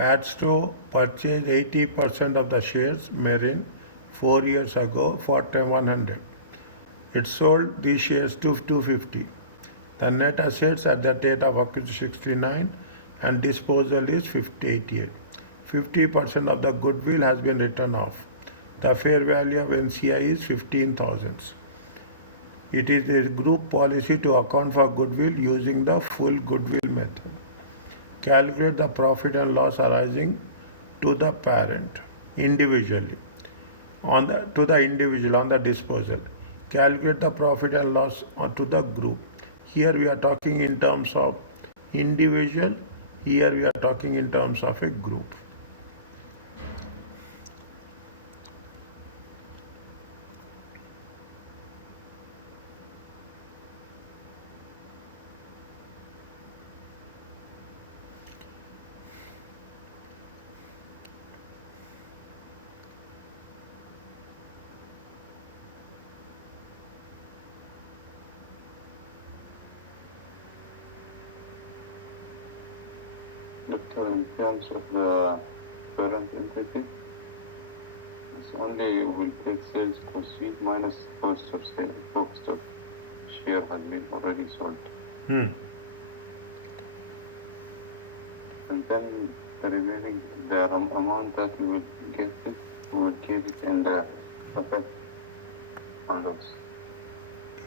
Padstow purchased 80% of the shares Marine 4 years ago for 100. It sold these shares to 250. The net assets at the date of acquisition 69 and disposal is 88. 50% of the goodwill has been written off. The fair value of NCI is 15,000. It is a group policy to account for goodwill using the full goodwill method. Calculate the profit and loss arising to the parent individually on the disposal. Calculate the profit and loss to the group. Here we are talking in terms of individual. Here we are talking in terms of a group. Doctor, in terms of the parent entity, it's only will take sales proceed minus cost of sale. Cost of share has been already sold. And then the remaining amount that we will get it, we will give it in the profit and loss.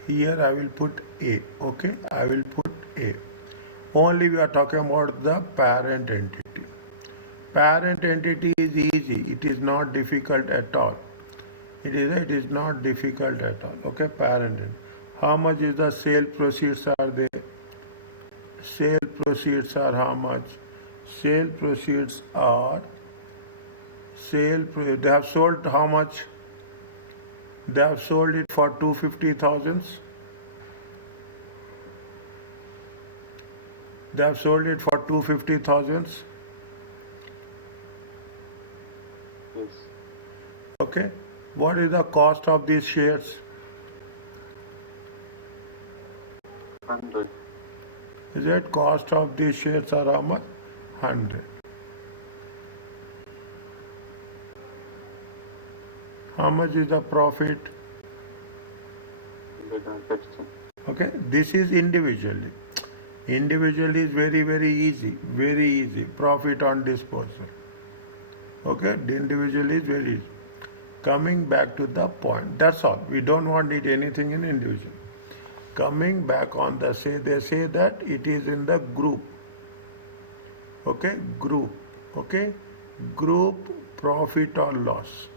Here I will put A. Okay, I will put A. Only we are talking about the parent entity. Parent entity is easy. It is not difficult at all. It is not difficult at all. Okay, parent entity. How much is the sale proceeds are there? Sale proceeds are how much? Sale proceeds are they have sold how much? They have sold it for 250,000. They have sold it for 250,000. Yes. Okay. What is the cost of these shares? 100. Is it cost of these shares are how much? 100. How much is the profit? 160. Okay. This is individually. Individually is very easy. Profit on disposal. Okay, the individual is very easy. Coming back to the point, that's all. We don't want it anything in individual. Coming back on the they say that it is in the group. Okay, group. Okay, group profit or loss.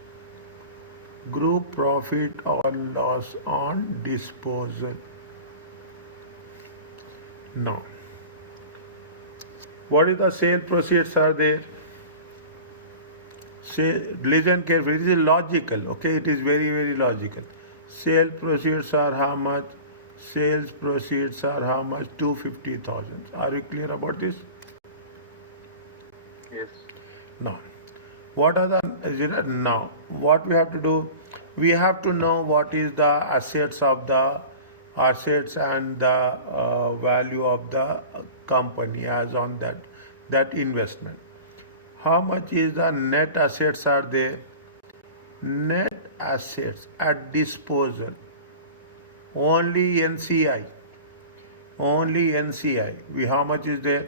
Group profit or loss on disposal. Now, what is the sale proceeds are there? Listen carefully. This is logical. Okay, it is very logical. Sale proceeds are how much? Sales proceeds are how much? 250,000. Are you clear about this? Yes. Now, what we have to do? We have to know what is the assets and the value of the company as on that investment. How much is the net assets are there? Net assets at disposal. Only NCI. How much is there?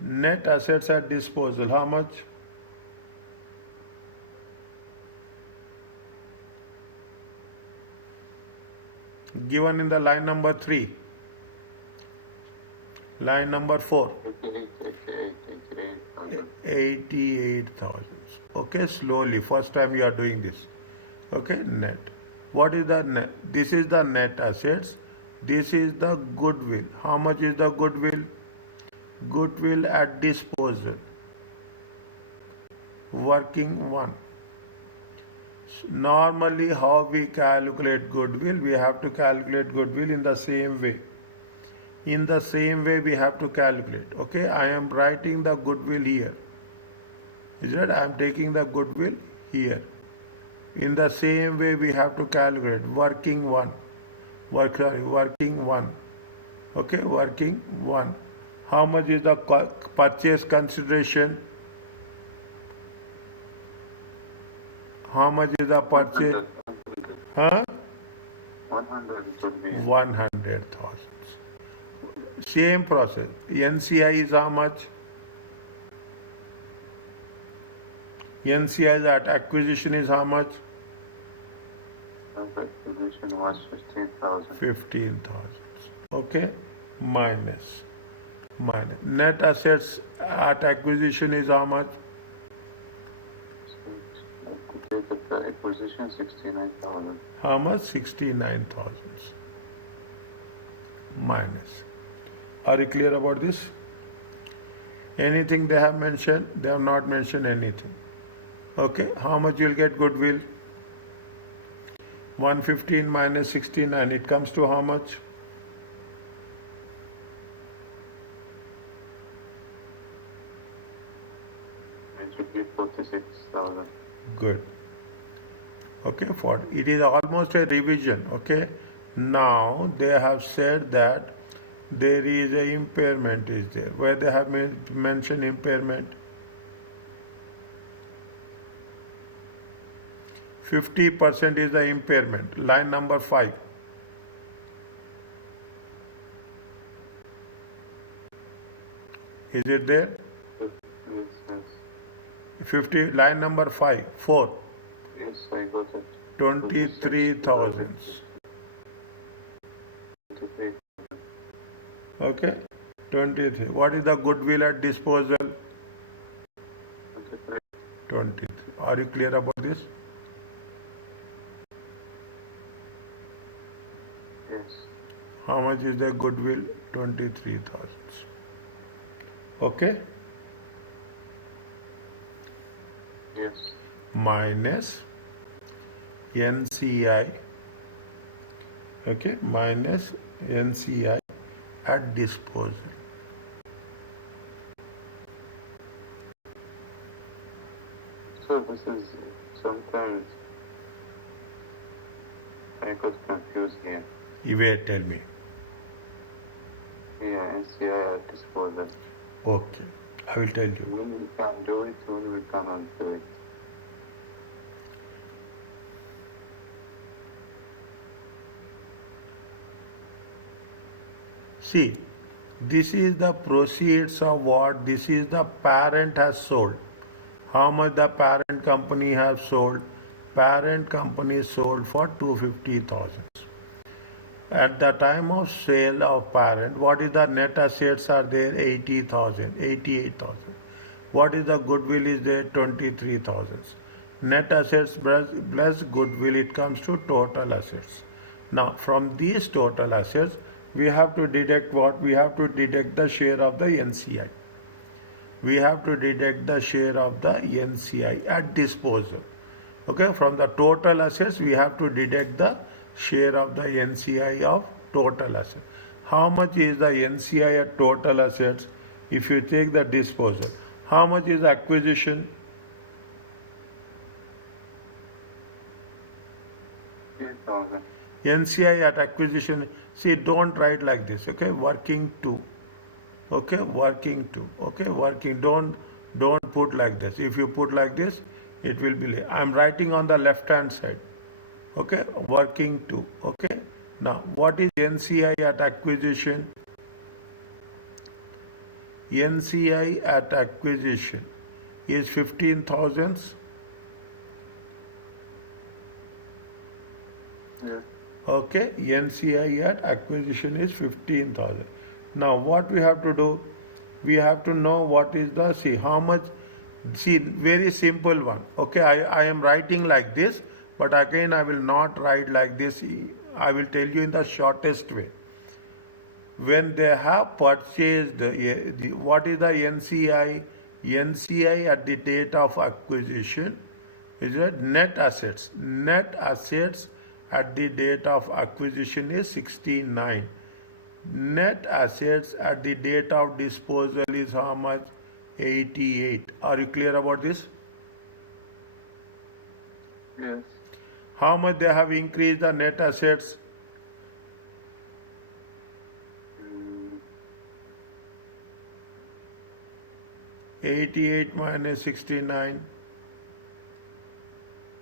Net assets at disposal. How much? Given in the line number 3. Line number 4. 88,000. Okay, slowly. First time you are doing this. Okay, net. What is the net? This is the net assets. This is the goodwill. How much is the goodwill? Goodwill at disposal. Working 1. Normally, how we calculate goodwill? We have to calculate goodwill in the same way. In the same way we have to calculate. Okay, I am writing the goodwill here. Is it? I am taking the goodwill here. In the same way we have to calculate working 1. Okay, working 1. How much is the purchase consideration? How much is the purchase? 100. Huh? 100 should be 100,000. Same process. NCI is how much? NCI at acquisition is how much? acquisition was 15,000. 15,000. Okay? Minus. Net assets at acquisition is how much? The acquisition 69,000. How much? 69,000. Minus. Are you clear about this? Anything they have mentioned? They have not mentioned anything. Okay, how much you'll get goodwill? 115 minus 69, it comes to how much? It should be 46,000. Good. Okay, it is almost a revision. Okay, now they have said that there is a impairment is there. Where they have mentioned impairment? 50% is the impairment. Line number 5. Is it there? Yes. 50, line number 5, 4. Yes, I got it. 23,000. 23. Okay, 23. What is the goodwill at disposal? 23. 23. Are you clear about this? Yes. How much is the goodwill? 23,000. Okay, Yes. minus NCI. Okay, minus NCI at disposal. So this is sometimes I got confused here. Wait, tell me. Yeah, NCI at disposal. Okay, I will tell you. When we can do it, when we cannot do it. See, this is the proceeds of what? This is the parent has sold. How much the parent company has sold? Parent company sold for 250,000. At the time of sale of parent, what is the net assets are there? 80,000, 88,000. What is the goodwill is there? 23,000. Net assets plus goodwill, it comes to total assets. Now, from these total assets, we have to deduct what? We have to deduct the share of the NCI. We have to deduct the share of the NCI at disposal. Okay, from the total assets, we have to deduct the share of the NCI of total assets. How much is the NCI at total assets if you take the disposal? How much is acquisition? 8,000. NCI at acquisition, see, don't write like this, okay? Working 2. Okay, working 2. Okay, working, don't put like this. If you put like this, it will be, I'm writing on the left hand side. Okay, working 2. Okay, now what is NCI at acquisition? NCI at acquisition is 15,000. Yes. Okay, NCI at acquisition is 15,000. Now what we have to do? We have to know what is the, see how much, see, very simple one. Okay, I am writing like this, but again I will not write like this. I will tell you in the shortest way. When they have purchased, what is the NCI? NCI at the date of acquisition is that net assets. Net assets at the date of acquisition is 69. Net assets at the date of disposal is how much? 88. Are you clear about this? Yes. How much they have increased the net assets? 88 minus 69.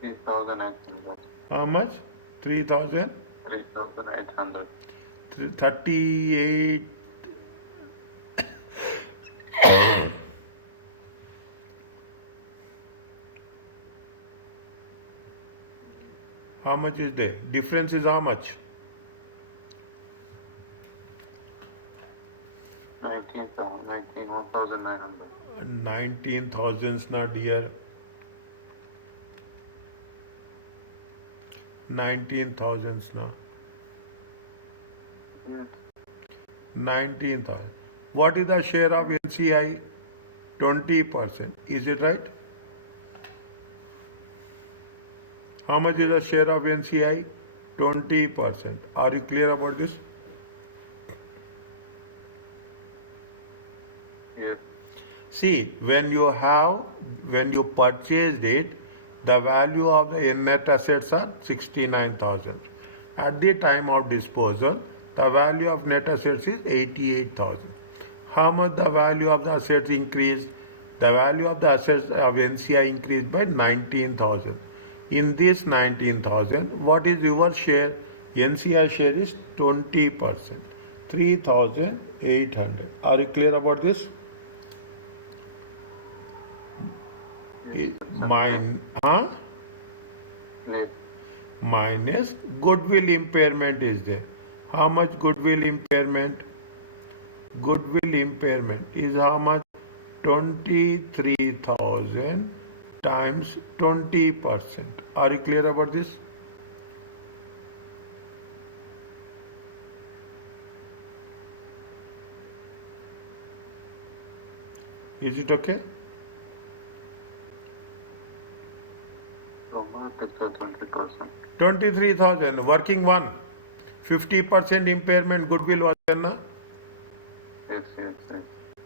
3,800. How much? 3000? 3,800. 38. How much is there? Difference is how much? 1,900. 19,000 not dear. 19,000 now. Yes. 19,000. What is the share of NCI? 20%. Is it right? How much is the share of NCI? 20%. Are you clear about this? Yes. See, when you purchased it, the value of the net assets are 69,000. At the time of disposal, the value of net assets is 88,000. How much the value of the assets increased? The value of the assets of NCI increased by 19,000. In this 19,000, what is your share? NCI share is 20%, 3,800. Are you clear about this? Yes. Mine, huh? Yes. Minus goodwill impairment is there. How much goodwill impairment? Goodwill impairment is how much? 23,000 times 20%. Are you clear about this? Is it okay? So market at 20%. 23,000, working one. 50% impairment goodwill was there, na? Yes, yes, yes.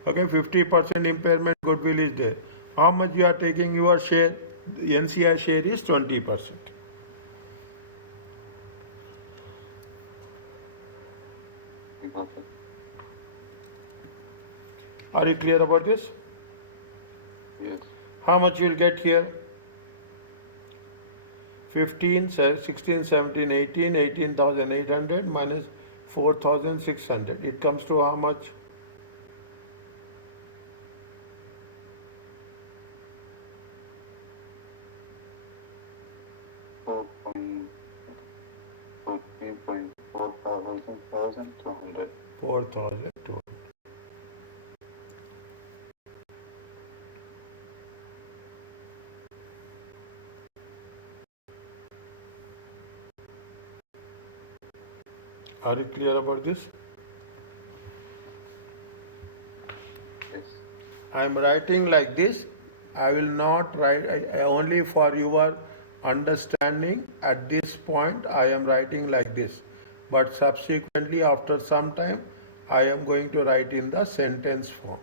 Okay, 50% impairment goodwill is there. How much you are taking your share? The NCI share is 20%. We got it. Are you clear about this? Yes. How much you will get here? 15, 16, 17, 18, 18,800 minus 4,600. It comes to how much? 4,200. 4,200. Are you clear about this? Yes. I am writing like this. I will not write, only for your understanding at this point I am writing like this. But subsequently after some time I am going to write in the sentence form.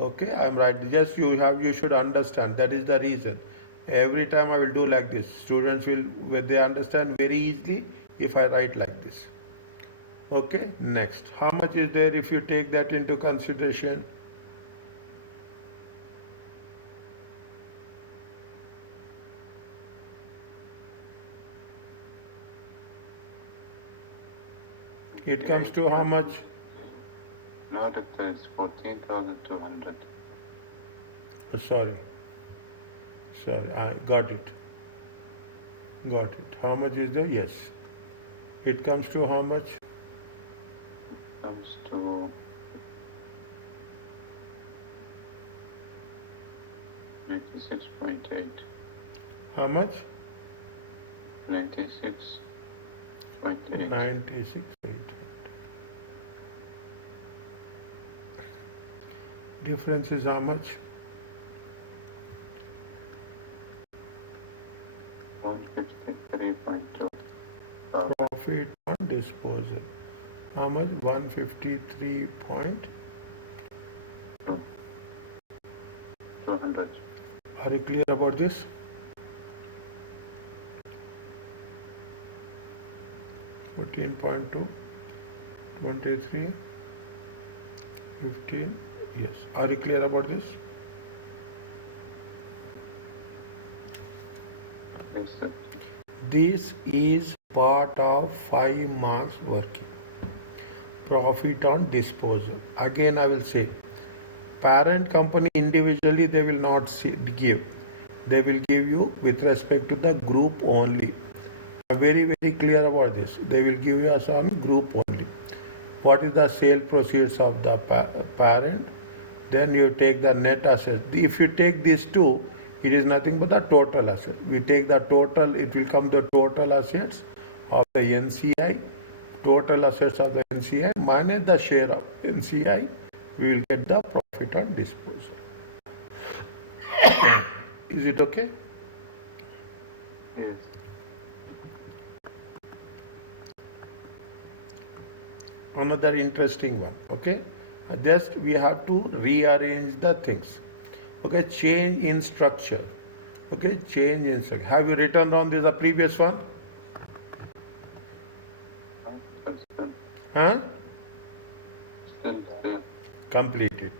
Okay, I am writing. Just you should understand. That is the reason. Every time I will do like this. Students will, they understand very easily if I write like this. Okay, next. How much is there if you take that into consideration? It comes to how much? Now that is 14,200. Sorry, I got it. Got it. How much is there? Yes. It comes to how much? Comes to 96.8. How much? 96.8. 96.8. Difference is how much? 153.2. Profit on disposal. How much? 153 point. 200. Are you clear about this? $14.2, 23, 15. Yes. Are you clear about this? accept. This is part of 5 marks working. Profit on disposal. Again, I will say, parent company individually they will not give. They will give you with respect to the group only. I'm very clear about this. They will give you as on group only. What is the sale proceeds of the parent? Then you take the net asset. If you take these two, it is nothing but the total asset. We take the total, it will come the total assets of the NCI, total assets of the NCI minus the share of NCI, we will get the profit on disposal. Is it okay? Yes. Another interesting one. Okay, just we have to rearrange the things. Okay, change in structure. Okay, change in structure. Have you written down this the previous one? Huh? Still. Complete it.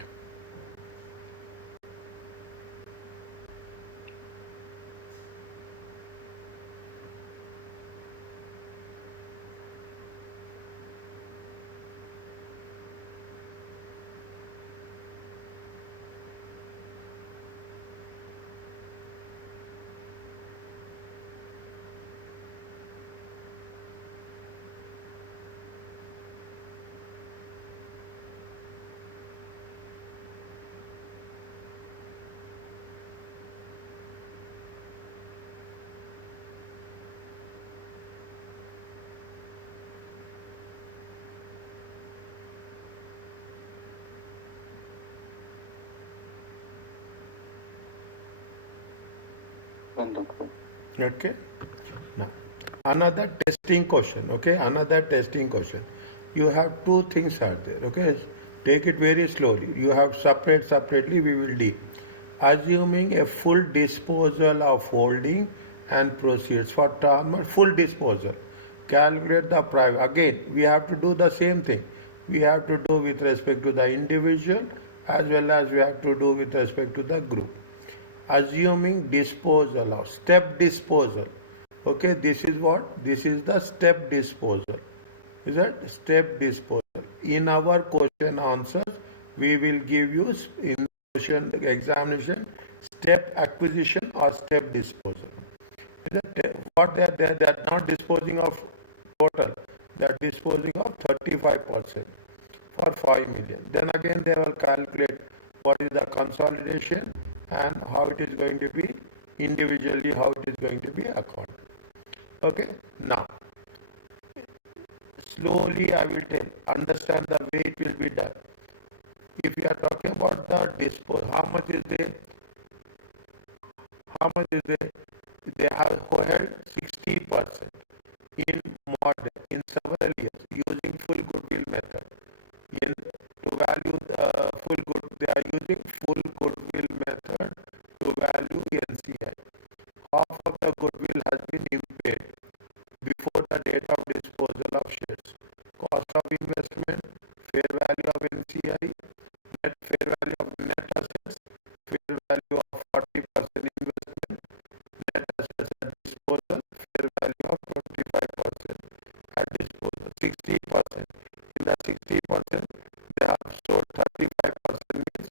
Wonderful. Okay. Now, another testing question. Okay, another testing question. You have two things are there. Okay, take it very slowly. You have separately. We will deal. Assuming a full disposal of holding and proceeds for term full disposal. Calculate the private. Again, we have to do the same thing. We have to do with respect to the individual as well as we have to do with respect to the group. Assuming disposal of step disposal. Okay, this is what? This is the step disposal. Is that step disposal? In our question answers, we will give you in question examination step acquisition or step disposal. Is that what they are not disposing of total? They are disposing of 35% for 5 million. Then again they will calculate what is the consolidation and how it is going to be individually, how it is going to be accounted. Okay, now slowly I will tell, understand the way it will be done. If you are talking about the disposal, how much is there? They have held 60% in modern, in several years using full goodwill method. To value the full good, they are using full goodwill method to value NCI. Half of the goodwill has been impaired before the date of disposal of shares. Cost of investment, fair value of NCI, net fair value of net assets, fair value of 40% investment, net assets at disposal, fair value of 25% at disposal, 60%. In the 60%, they have sold 35% means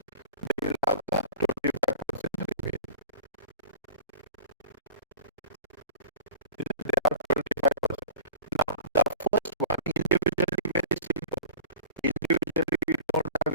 they will have the 25% remaining. They have 25%. Now, the first one, individually very simple. Individually, we don't have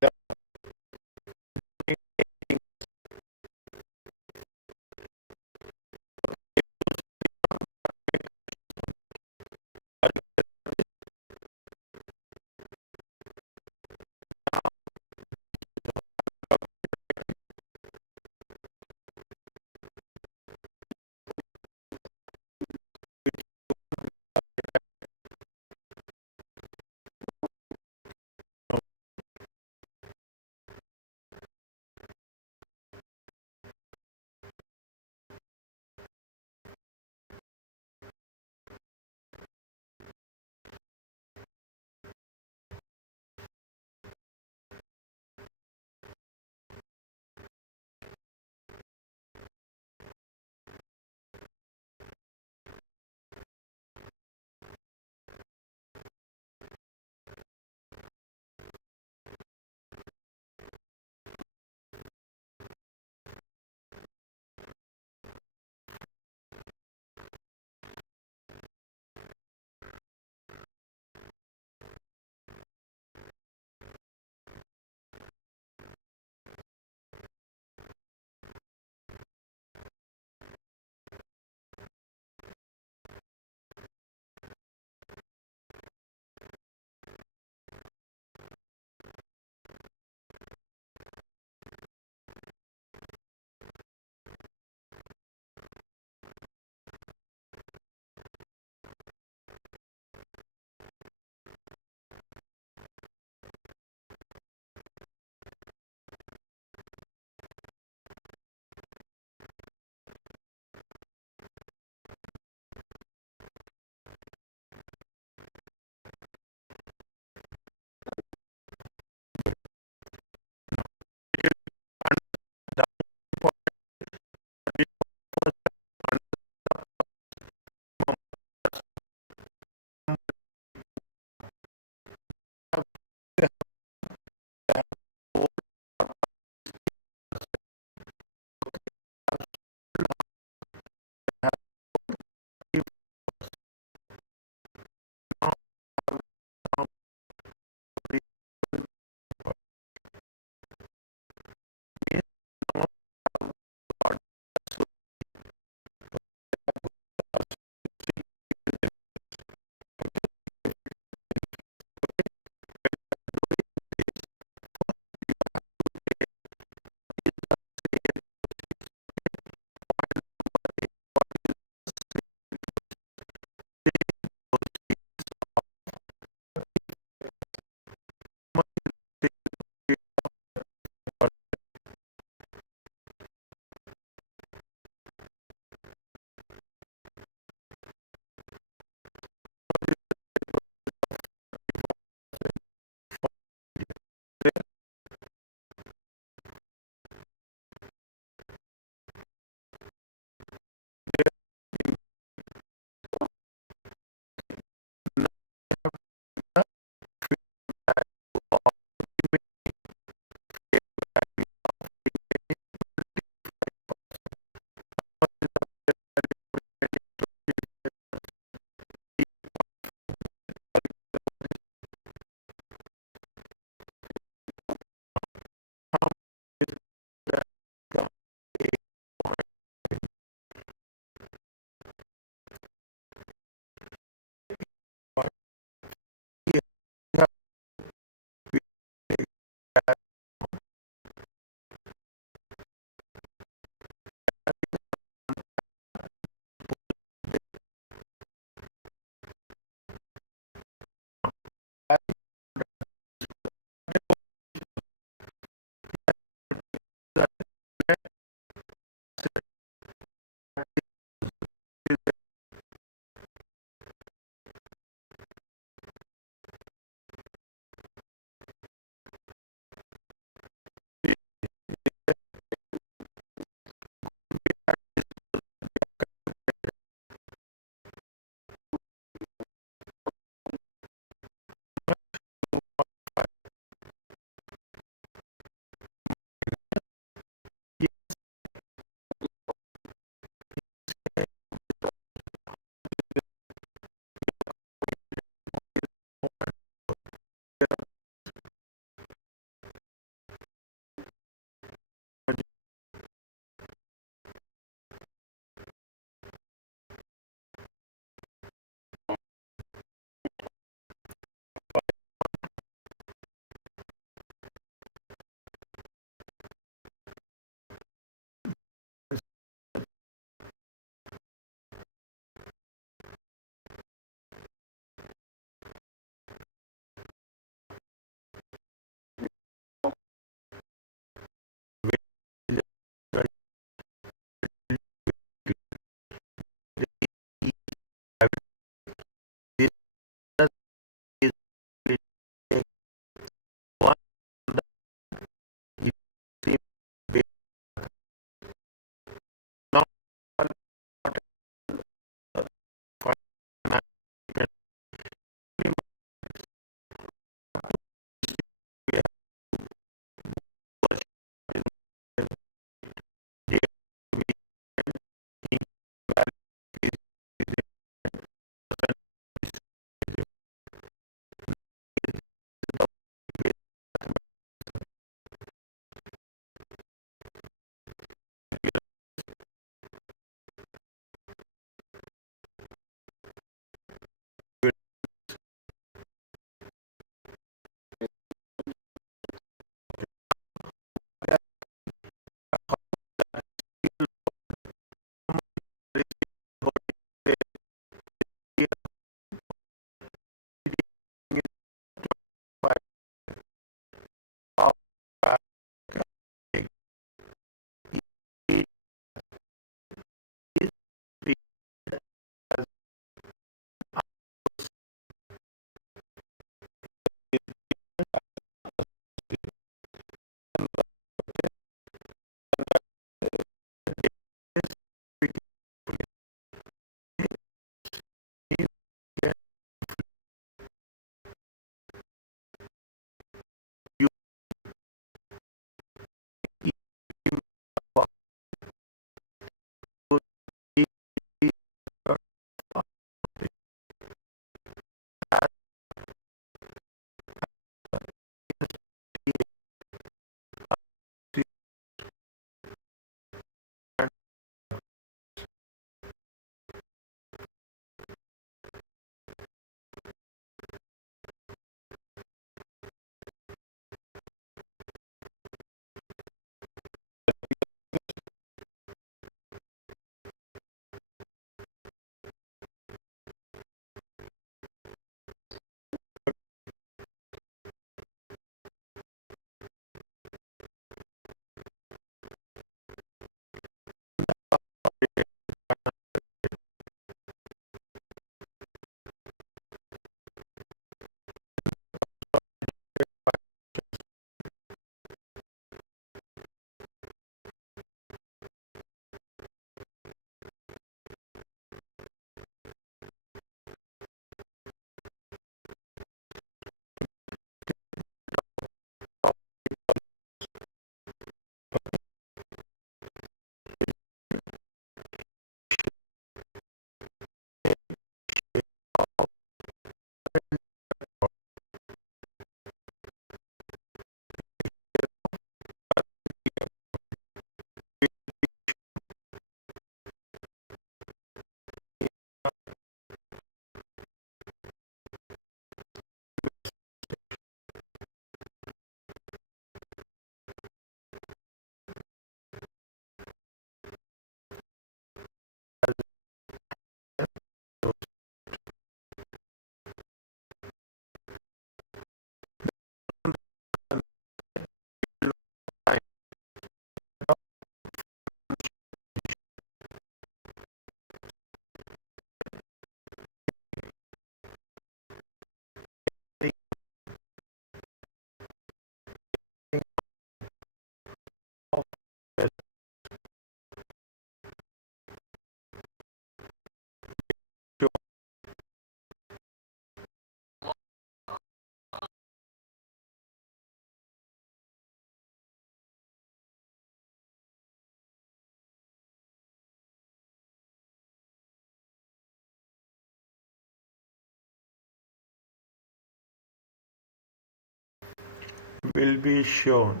will be shown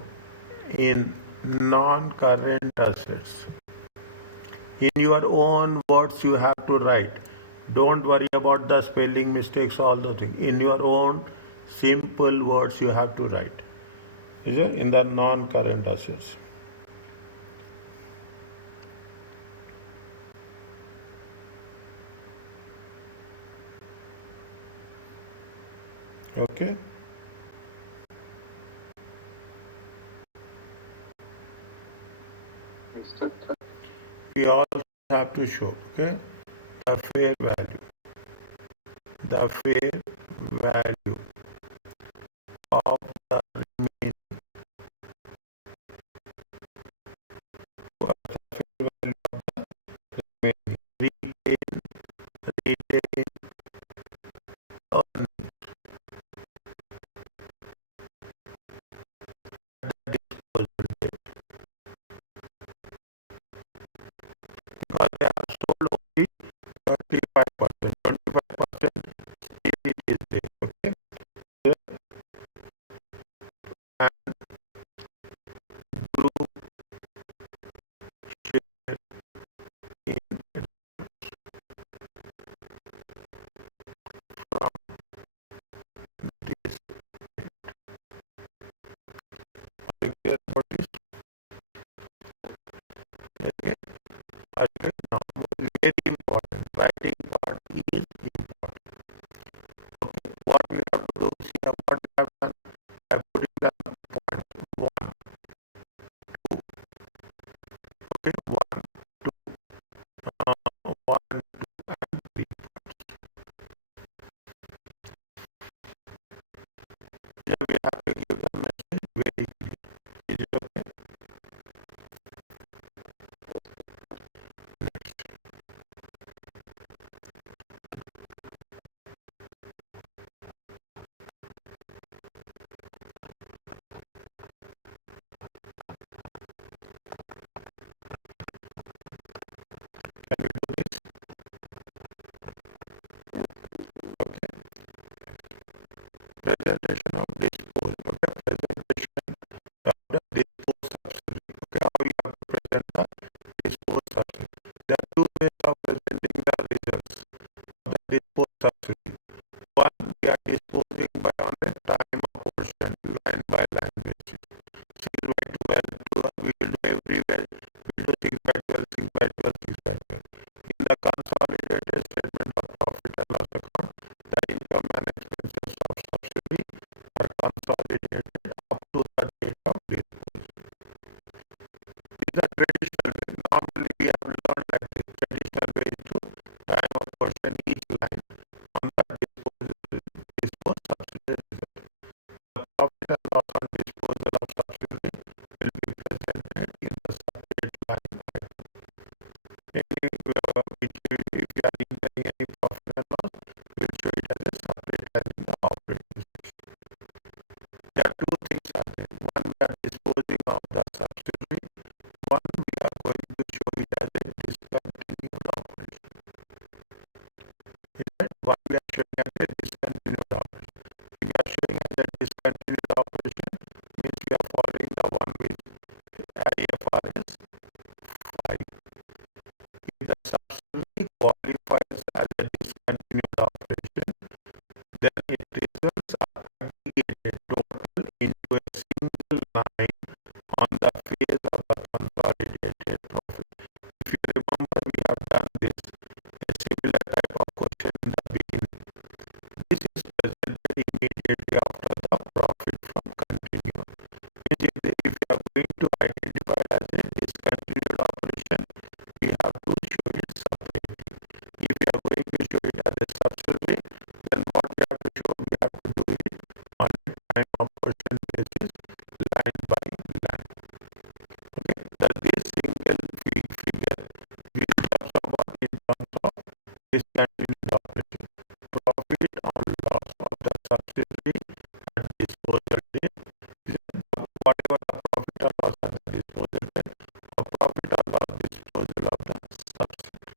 in non-current assets. In your own words, you have to write. Don't worry about the spelling mistakes, all the things. In your own simple words, you have to write. Is it? In the non-current assets. Okay? We also have to show, okay, the fair value. The fair value of the remaining. What's the fair value of the remaining? Retain earnings. Disposal date. Because they are sold only 35%. 25% it is there. Okay? And group share in from this particular notice. Okay? Okay. Now, very important. Writing part is important. Okay. What we have to do, see what we have done by putting the point 1, 2. Okay, 1, 2, 1, 2, and 3 points. Then we have to give the message very clear. Is it okay? Can we do this? Okay. Presentation of disposal. Okay, presentation of the disposed subsidy. Okay, how we have to present the disposed subsidy. There are two ways of presenting the results of the disposed subsidy. One, we are disposing by on a time apportion, line by line basis. 6 by 12, we will do everywhere. We will do 6 by 12, 6 by 12, 6 by 12. In the consolidated statement of profit and loss account, the income and expenses of subsidiary are consolidated up to the date of disposal. This is a traditional way. Normally, we have learned like this. Traditional way is to time apportion each line on the disposed subsidiary result. The profit and loss on disposal of subsidiary will be presented in the separate line item. If you are incurring any profit and loss, we will show it as a separate line in the operating section. There are two things are there. One, we are disposing of the subsidiary. One, we are going to show it as a discontinued operation. Is that one we are showing as a discontinued the operation, then its results are aggregated total into a single line on the face of the consolidated profit. If you remember, we have done this, a similar type of question in the beginning. This is presented immediately after the profit from continuing. If you are going to identify as a discontinued operation, we have to show it separately. If you are going to show it as a subsidiary, then what we have to show, we have to do it on a time of percent basis, line by line. Okay, that this single figure which talks about in terms of discontinued operation. Profit or loss of the subsidiary at disposal date. Whatever the profit or loss at the disposal date, or profit or loss disposal of the subsidiary.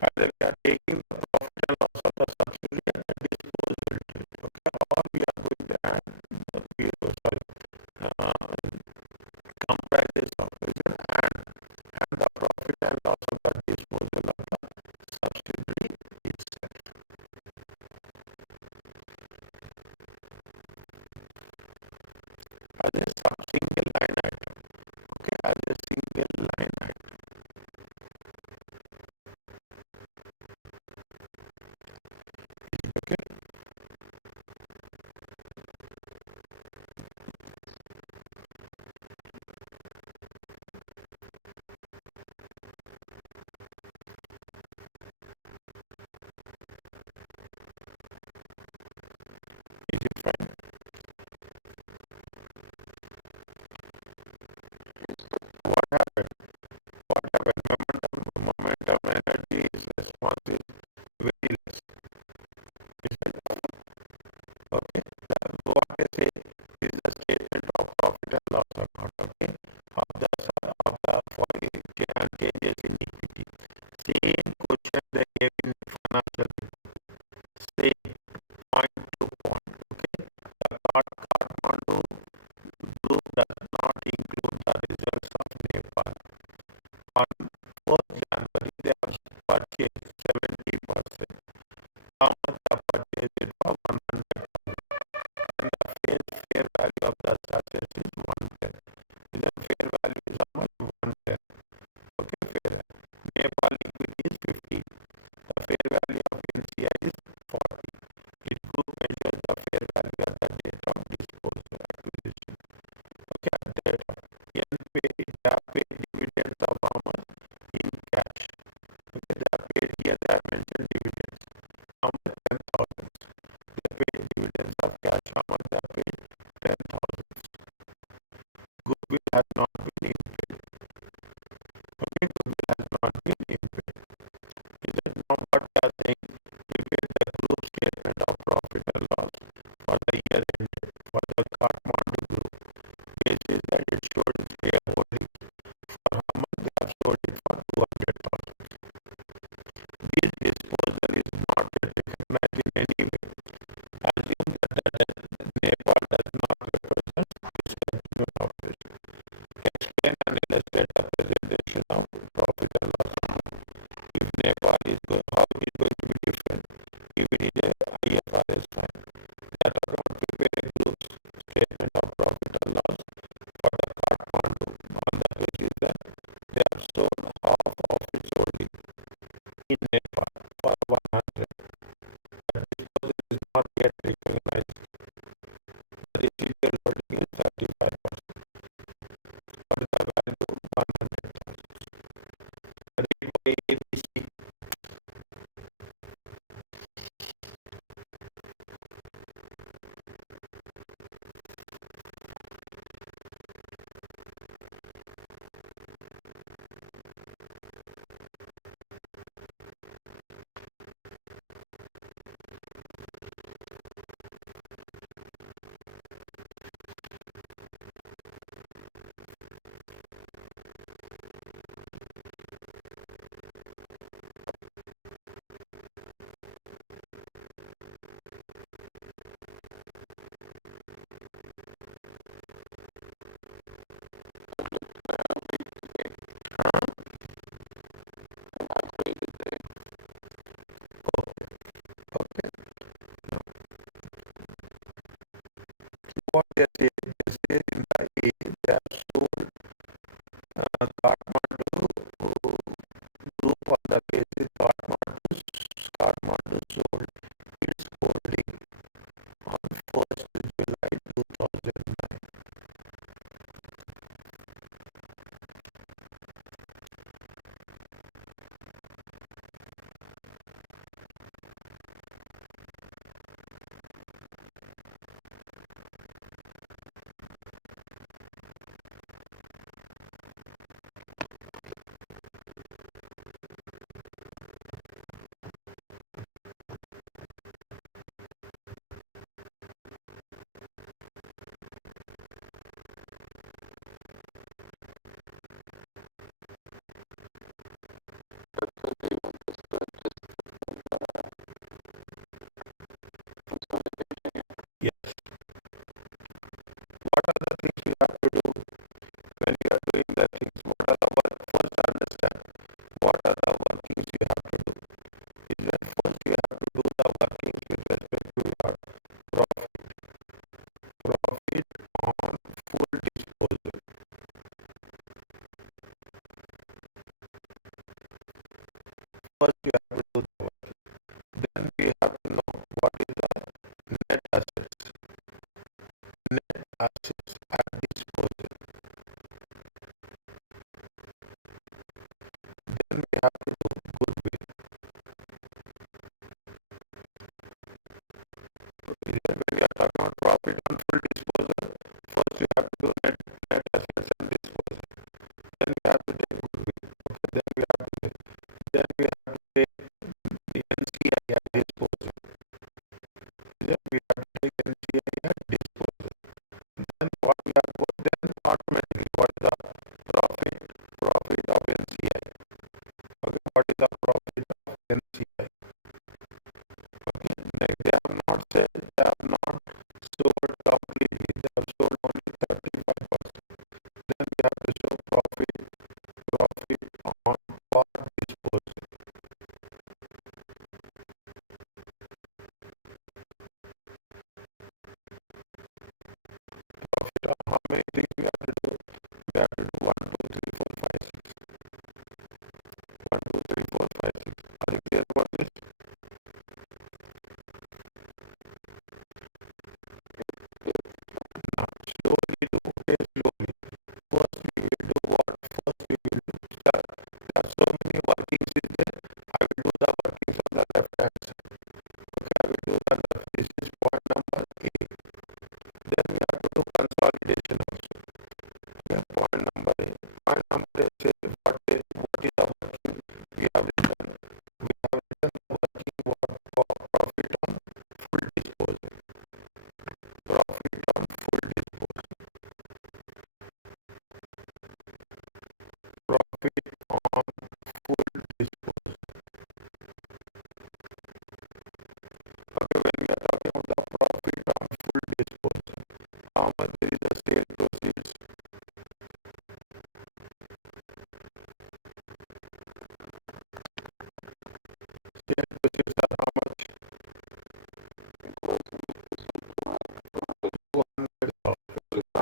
Either we are taking the profit and loss of the subsidiary at the disposal date, okay, or we are going to add compare this operation and the profit and loss of the disposal of the subsidiary itself. As a single line item. Okay, as a single line item. Okay. Is it fine? What happened? Momentum energy is response is very less. Is it? Okay. What I say is the statement of profit and loss account. Okay. Of the foreign changes in equity. Same question they gave in financial report. Same point to point. Okay. The Kathmandu group does not include the results of Nepal. On 4th January, they have purchased 70%. How much are purchased for 100,000? And the fair value of the assets is 110. The fair value is how much? 110. Okay, fair. Nepal equity is 50. The fair value of NCI is 40. Its group measures the fair value at the date of disposal acquisition. Okay, at the date of they have paid dividends of how much? In cash. Okay, they have paid here, they have mentioned dividends. How much? 10,000. They paid dividends of cash. How much they have paid? 10,000. Goodwill has not been impaired. Okay, goodwill has not been impaired. Is it now what they are saying? Prepare the group statement of profit and loss for the year ended for the Kathmandu group. Basis that it showed its shareholding for how much they have sold it for 200,000. This disposal is not recognized in any way. Assume that Nepal does not represent discontinued operation. Explain and illustrate the presentation of profit and loss. If Nepal is going, how it is going to be different say in the A, they have sold Kathmandu group on the basis Kathmandu sold its holding on 1st July 2009. Yes. What are the things you have to do when you are doing the things? What are the work? First understand what are the workings you have to do. Is when first you have to do the workings with respect to your profit. Profit on full disposal. First you have to do the work. Then we have to know what is the net assets. Net assets at disposal. Then we have to do goodwill. When we are talking about profit on full disposal, first we have to do net assets and disposal. Then we have to take goodwill. Okay, then we have to take the NCI at disposal. Then we have to take NCI at disposal. Then what we have to then automatically what is the profit of NCI. Okay, what is the profit of NCI? Okay, they have not said, they have not sold completely, they have sold only 35%. Then we have to show profit on part disposal. Profit on how many things we have to do? We have to do 1, 2, 3, 4, 5, 6. 1, 2, 3, 4, 5, 6. Are you clear about this? Now, slowly do, okay, slowly. First we will do what? First we will do start. There are so many workings is there. I will do the workings on the left hand side. Okay, I will do the left. This is point number A. Then we have to do consolidation also. Okay, point number A. Point number A says what is the working we have written. We have written the working for profit on full disposal. Profit on full disposal. Profit on full disposal. Okay, when we are talking about the profit on full disposal, how much there is a sale proceeds? Sale proceeds are how much? 200,000.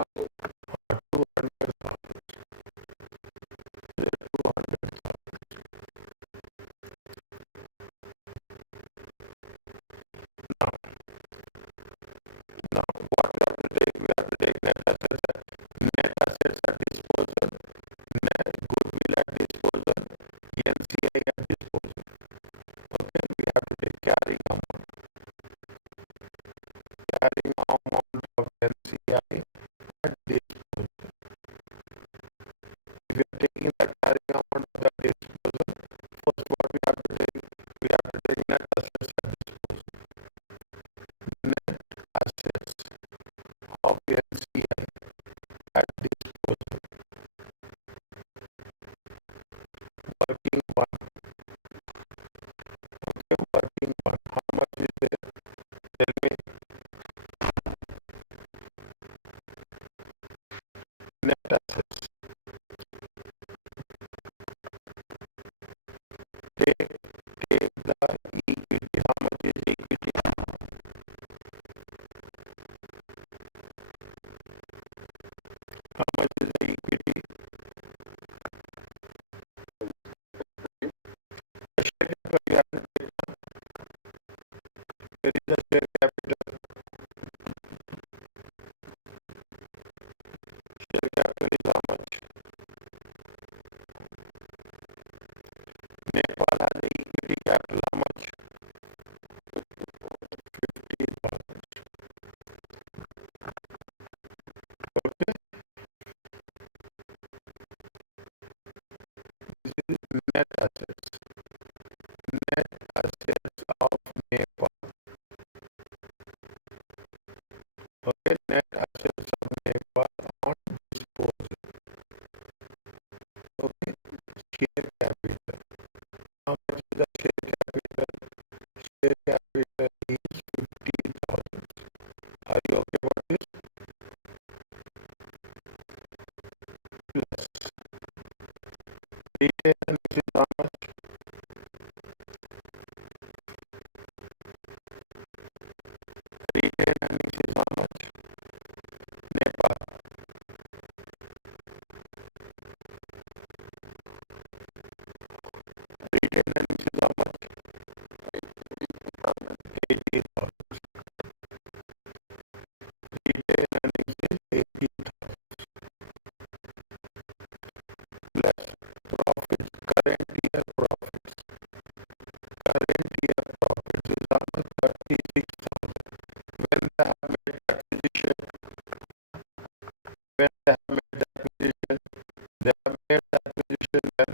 200,000. 200,000. Now, what we have to take? We have to take net assets at disposal, net goodwill at disposal, NCI at disposal. Okay, we have to take carrying amount of NCI at disposal. If we are taking the carrying amount of the disposal, first what we have to take? We have to take net assets at disposal. Net assets of NCI at disposal. Working one. Okay, working one. How much is there? Tell me. Net assets. Take the equity. How much is equity? Where is the share capital? Share capital is how much? Nepal has the equity capital how much? 50,000. Okay, this is net assets. Net assets of Nepal. Okay, net assets of Nepal on disposal. Okay, share capital. How much is the share capital? Share capital is 50,000. Are you okay about this? Plus retail earnings is how much? Retail earnings is how much? Nepal. Retail earnings is how much? 80,000. Retail earnings is 80,000 plus profits, current year profits. Current year profits is how much? 36,000. When they have made acquisition, when they have made acquisition, they have made acquisition when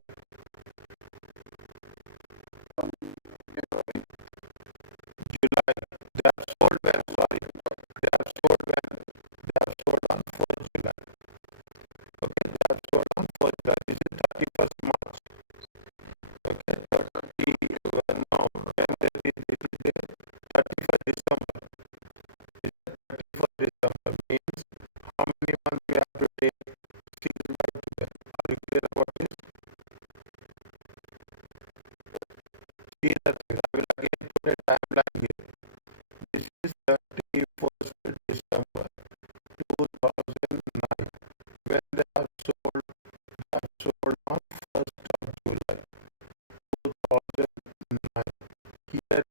July. They have sold when, sorry, they have sold when, they have sold on 4th July. Okay, they have sold on 4th July. This is 31st March. Okay, 30, no, when this is the 31st December. This is 31st December means how many months we have to take? 6 by 12. Are you clear about this? See that I will again put a timeline here. This is 31st December 2009. When they have sold on 1st of July 2009. Here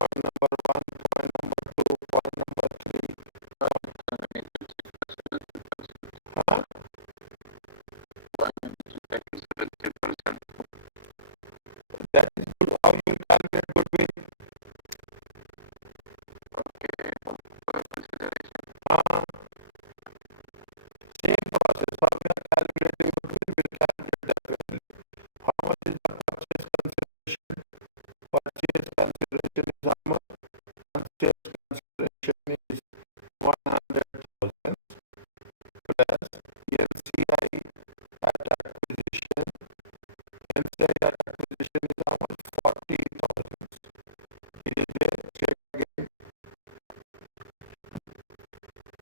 Point number 1, point number 2, point number 3. Huh? That is good. How you calculate goodwill? Same process. How we are calculating goodwill, we calculate that value. How much is the purchase consideration? Purchase consideration is how much? Purchase consideration is 100,000 plus NCI at acquisition. NCI at acquisition is how much? 40,000. It is there. Check again.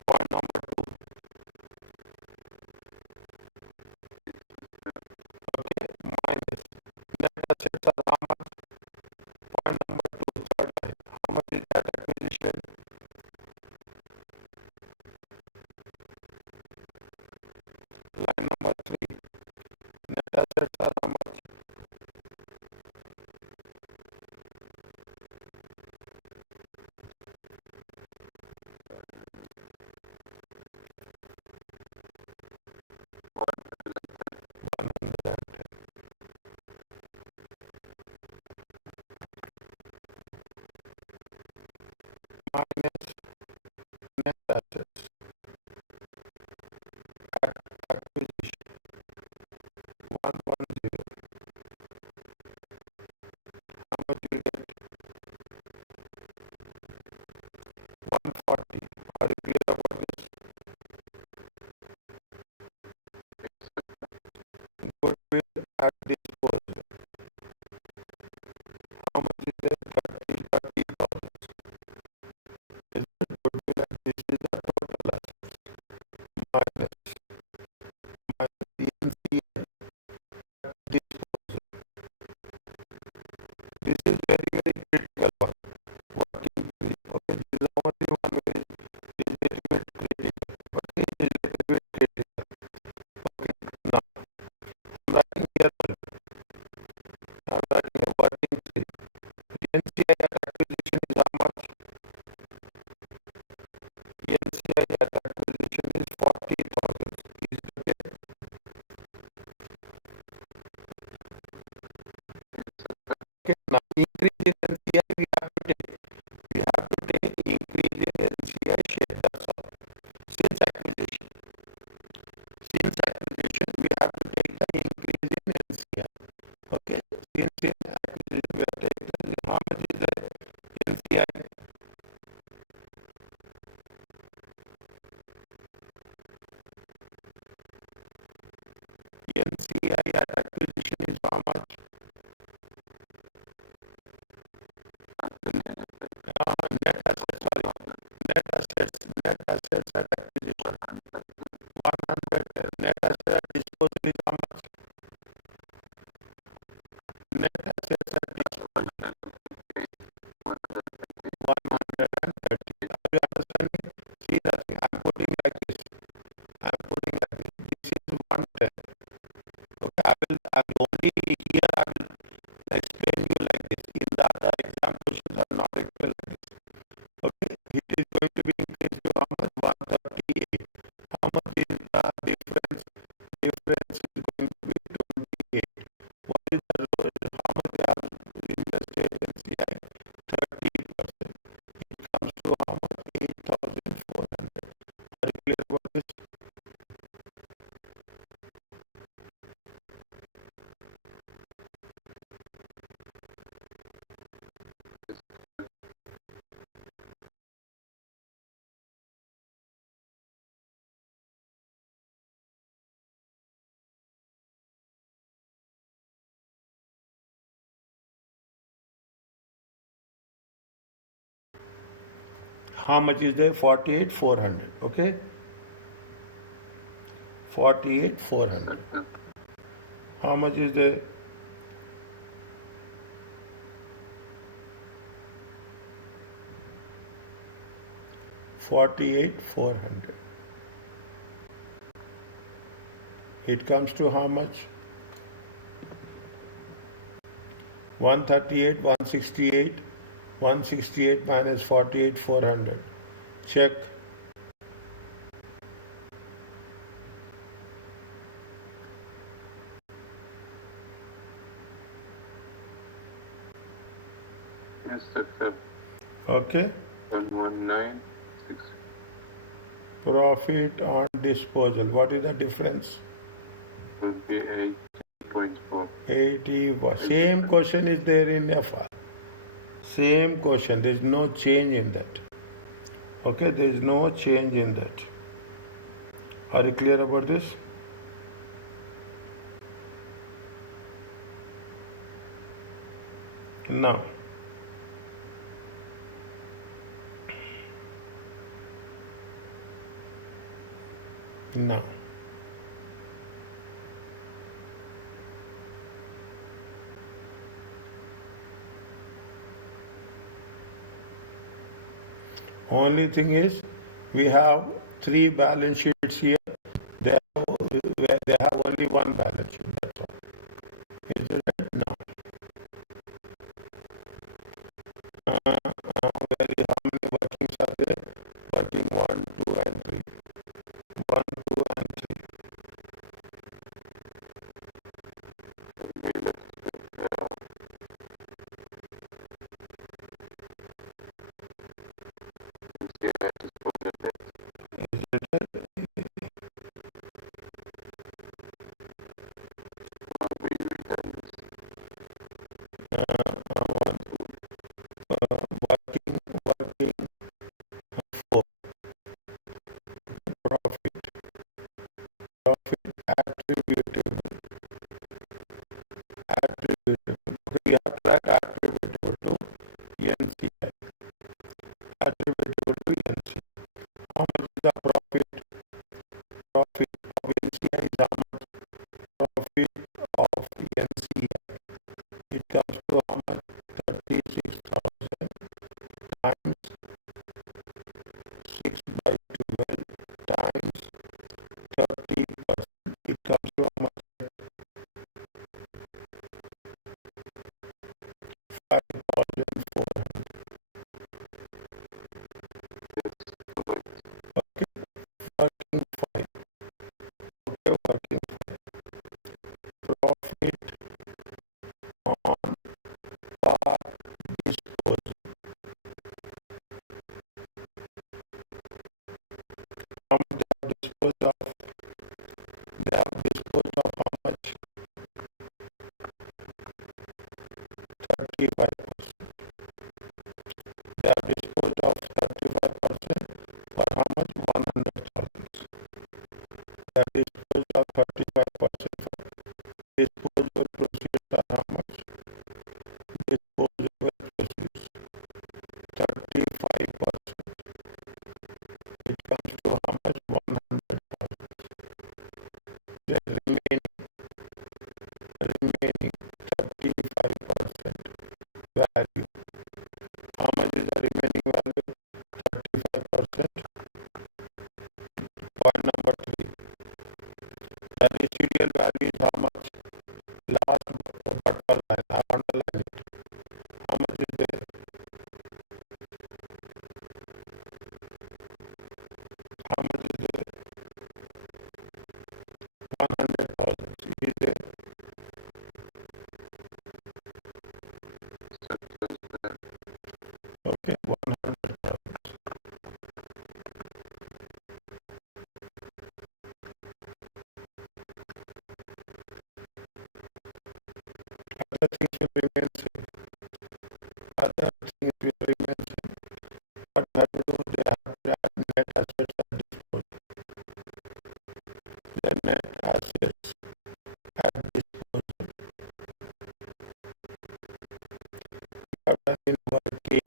Point number 2. Okay, minus net assets are how much? Point number 2, third line. How much is that acquisition? Line number 3. Net assets are how much? Minus net assets at acquisition 110. How much you get? 140. Are you clear about this? Goodwill at disposal. How much is there? 30,000. Is it goodwill at this is the total assets minus the NCI disposal. This is very critical one. Working free. Okay, this is the only one which is little bit critical. Okay, it is little bit critical. Okay, now I'm writing here working free. NCI at acquisition is how much? NCI at acquisition is 40,000. Is it okay? Okay, now increase in NCI we have to take. We have to take increase in NCI share. That's all. Since acquisition, we have to take the increase in NCI. Okay, since in acquisition we are taking how much is the NCI? NCI at acquisition is how much? Net assets, sorry. Net assets at acquisition. 100. Net assets at disposal is how much? Net assets at disposal 130. Are you understanding? See that I'm putting like this. This is 110. Okay, I will only here I will explain you like this. In the other examples are not explained like this. Okay, it is going to be increased to how much? 138. How much is the difference? Difference is going to be 28. What is the how much they have invested in CI? 30%. It comes to how much? 8,400. Are you clear about this? How much is there? 48,400. Okay, 48,400. How much is there? 48,400. It comes to how much? 138, 168. 168 minus 48, 400. Check. Yes, accept. Okay. 1196. Profit on disposal. What is the difference? Will be 80.4. 80. Same question is there in FR. Same question. There is no change in that. Okay, there is no change in that. Are you clear about this? Now, now, only thing is we have three balance sheets here. They have only one balance sheet. That's all. Is it right? No. How many workings are there? Working 1, 2, and 3. 1, 2, and 3. Is it right? Working 4. Profit attributable. Okay, we have to write attributable to NCI. Attributable to NCI. How much is the profit? Profit of NCI is how much? Profit of NCI. It comes to how much? 36,000 times 6 by 12 times 30%. It comes to how much? 5,400. Okay, working 5. Okay, working 5. Profit on part disposal. How much they have disposed of? They have disposed of how much? 35%. They have disposed of 35% for how much? 100,000. They have disposed of 35% for disposable proceeds are how much? Disposable proceeds 35%. It comes to how much? 100,000. Then remaining 35% value. How much is the remaining value? 35%. Point number 3. The residual value is how much? Last button line. I underline it. How much is there? How much is there? 100,000. Is there? Okay, 100,000. Other things will remain same. Other things will remain same. What they have to do? They have to add net assets at disposal. The net assets at disposal. We have done in working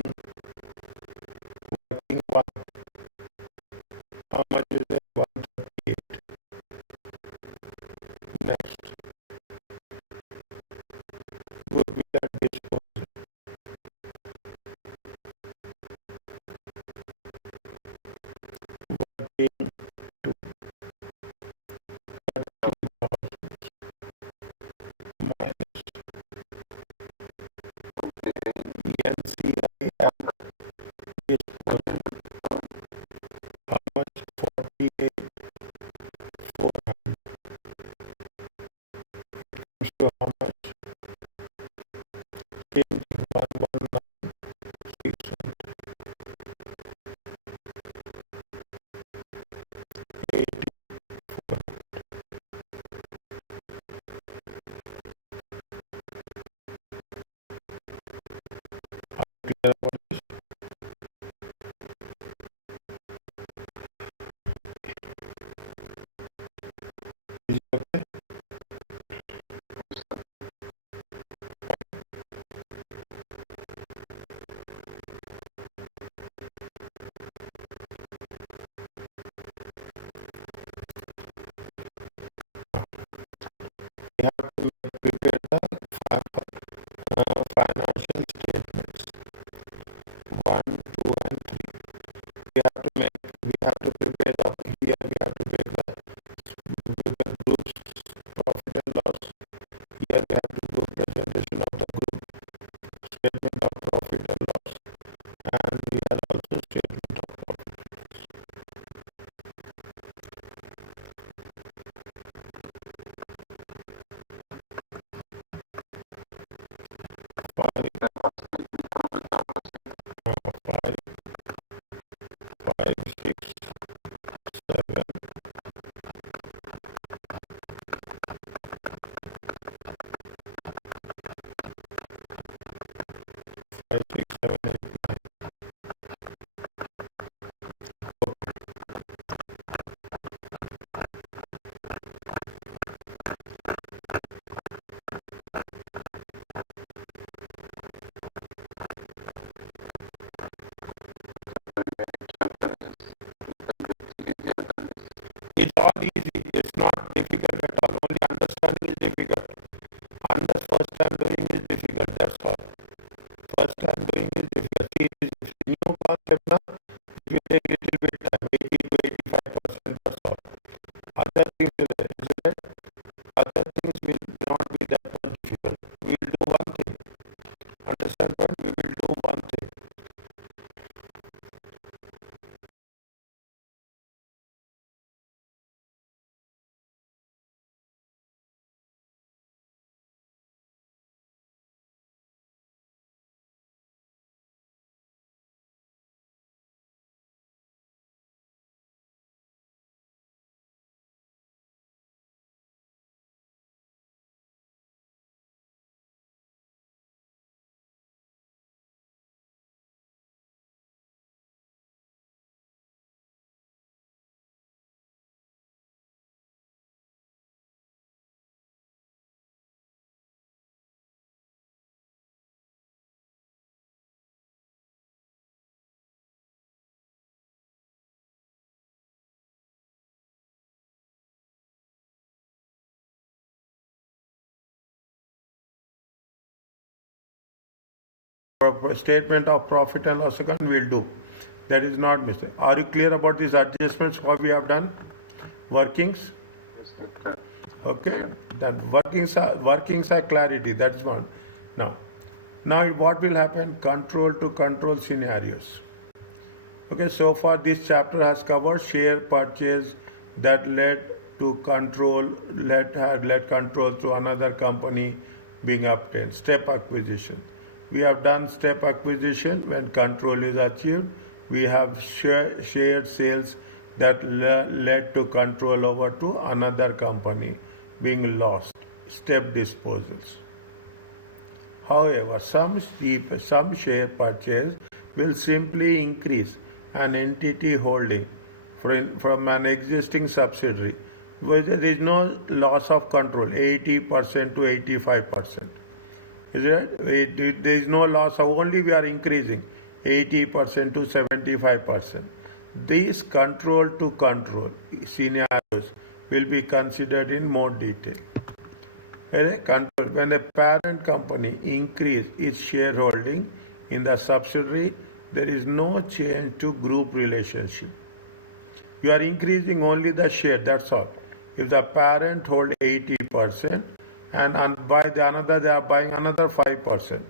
have to prepare here we have to make the group's profit and loss. Here we have to do presentation of the group statement of profit and loss, and we are also statement of profit. Five, six, seven, 5, 6, 7, 8. It's all easy. It's not difficult at all. Only understanding is difficult. First time doing is difficult. That's all. First time doing is difficult. See, it is new concept now. It will take little bit time, 80 to 85%. That's all. Other things will not be that much difficult. We will do one thing. Understand what? We will do one thing. Statement of profit and loss account we'll do. That is not mistake. Are you clear about these adjustments? What we have done? Workings? Yes, sir. Okay. Then workings are clarity. That's one. Now what will happen? Control to control scenarios. Okay. So far this chapter has covered share purchase that led control to another company being obtained. Step acquisition. We have done step acquisition when control is achieved. We have shared sales that led to control over to another company being lost. Step disposals. However, some share purchase will simply increase an entity holding from an existing subsidiary, where there is no loss of control, 80% to 85%. Is it? There is no loss of, only we are increasing 80% to 75%. These control to control scenarios will be considered in more detail. When a parent company increases its shareholding in the subsidiary, there is no change to group relationship. You are increasing only the share, that's all. If the parent holds 80% and by the another they are buying another 5%,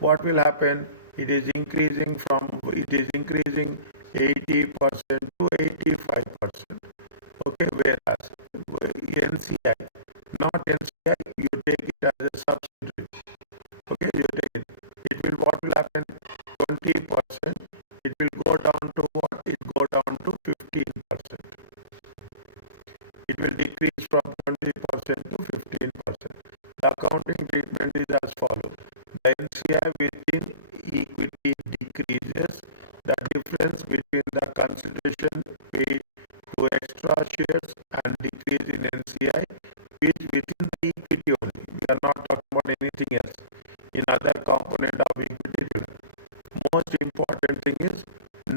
what will happen? It is increasing 80% to 85%. Okay, whereas NCI, not NCI, you take it as a subsidiary. Okay, you take it. What will happen? 20%. It will go down to what? It go down to 15%. It will decrease from 20% to 15%. The accounting treatment is as follows. The NCI within equity decreases. The difference between the consideration paid to extra shares and decrease in NCI is within the equity only. We are not talking about anything else. In other component of equity, most important thing is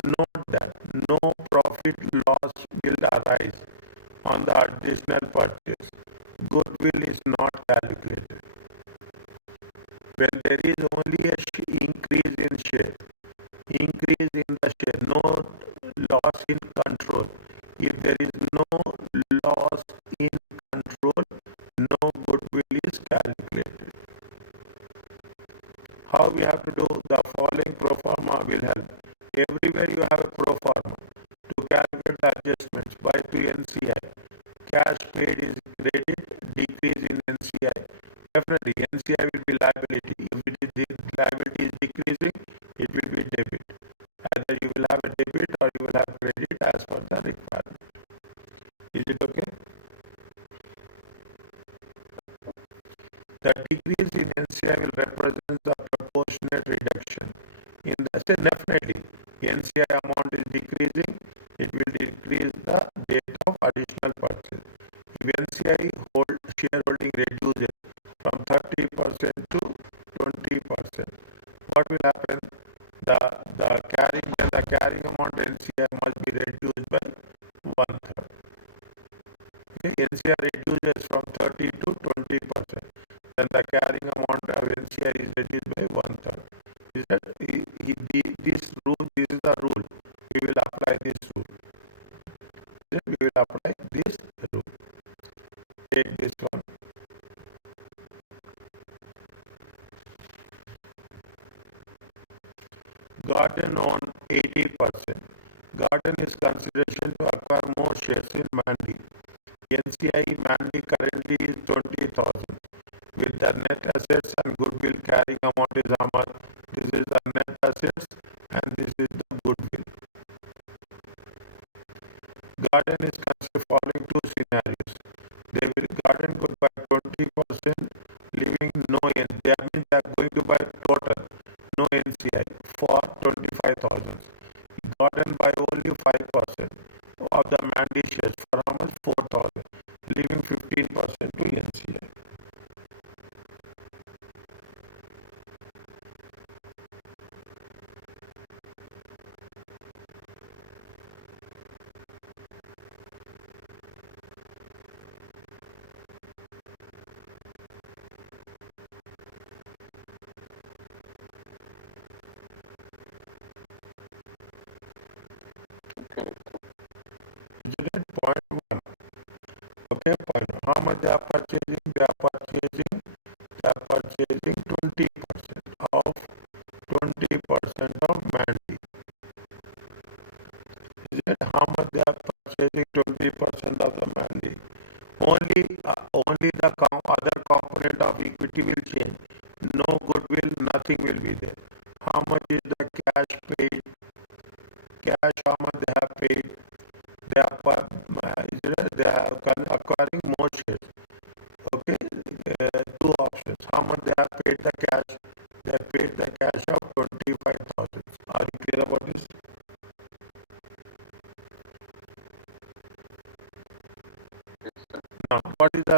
note that no profit loss will arise on the additional purchase. Goodwill is not calculated. When there is only a increase in the share, no loss in control, If there is no loss in control, no goodwill is calculated. How we have to do? The following pro forma will help. Everywhere you have a pro forma to calculate the adjustments by to NCI. Cash paid is credit, decrease in NCI. Definitely NCI will be liability. If the liability is decreasing, it will be debit. Either you will have a debit or you will have credit as per the requirement. Is it okay? The decrease in NCI will represent the proportionate reduction. In the say definitely NCI amount is decreasing, it will decrease the date of additional purchase. If NCI shareholding reduces from 30% to 20%, what will happen? The carrying amount NCI must be reduced by 1/3. Okay, NCI reduces from 30 to 20%. Then the carrying amount of NCI is reduced by 1/3. Is that this rule? This is the rule. We will apply this rule. Then we will apply this rule. Take this one. Garden on 80%. Garden is consideration to acquire more shares in Mandi. NCI Mandi currently is 20,000. With the net assets and goodwill carrying amount is how much? This is the net assets and this is the goodwill. Garden is considered following two scenarios. Garden could buy 20%, leaving no NCI. That means they are going to buy total, no NCI for 25,000. Garden buy only 5% of the Mandi shares for how much? 4,000, leaving 15% to NCI. Point 1. Okay, point 1. How much they are purchasing? They are purchasing 20% of Mandi. Is it how much they are purchasing 20% of the Mandi? Only the other component of equity will change. No goodwill, nothing will be there. How much is the cash paid? Cash, how much they have paid? They are acquiring more shares. Okay, two options. How much they have paid the cash? They have paid the cash of 25,000. Are you clear about this? Now, what is the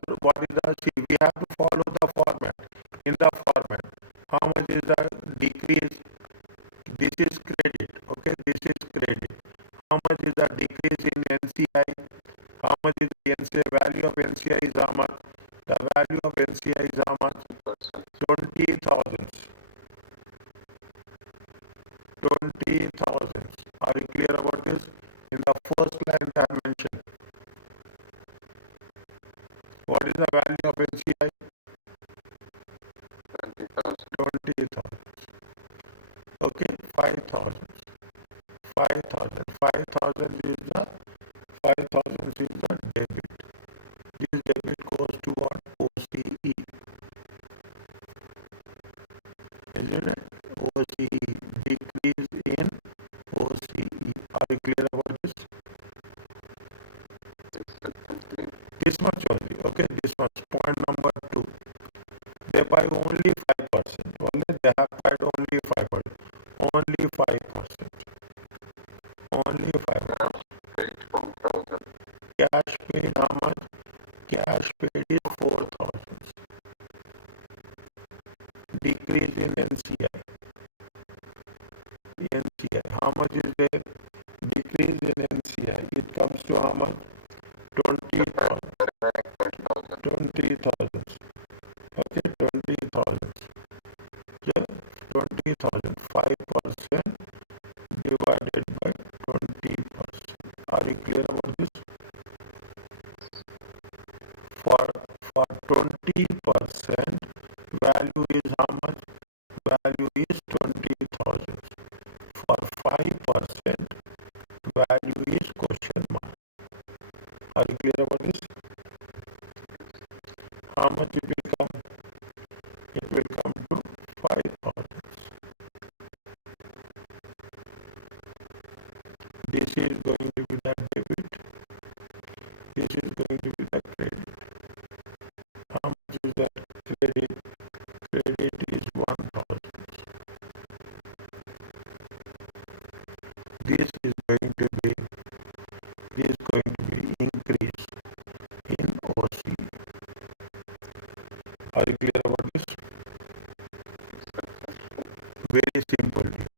see? We have to follow the format. In the format, how much is the decrease? This is credit. Okay, this is credit. How much is the decrease in NCI? How much is the NCI value of NCI is how much? The value of NCI is how much? 20,000. 20,000. Are you clear about this? In the first line I mentioned. What is the value of NCI? 20,000. Okay, 5,000. 5,000. 5,000 is the debit. This debit goes to what? OCE. Isn't it? OCE. Decrease in OCE. Are you clear about this? This much only. Okay, this much. Point number 2. They buy only 5%. They have paid only 5%. Only 5%. Only 5%. Cash paid how much? Cash paid is 4,000. Decrease in NCI. NCI. How much is there? Decrease in NCI. It comes to how much? 20,000. 20,000. Okay, 20,000. Okay, 20,000. 5% divided by 20%. Are you clear about this? value is question mark. Are you clear about this? How much it will come? It will come to 5,000. This is going to be the debit. This is going to be the credit. How much is the credit? Credit is 1,000. This is going to be increase in OC. Are you clear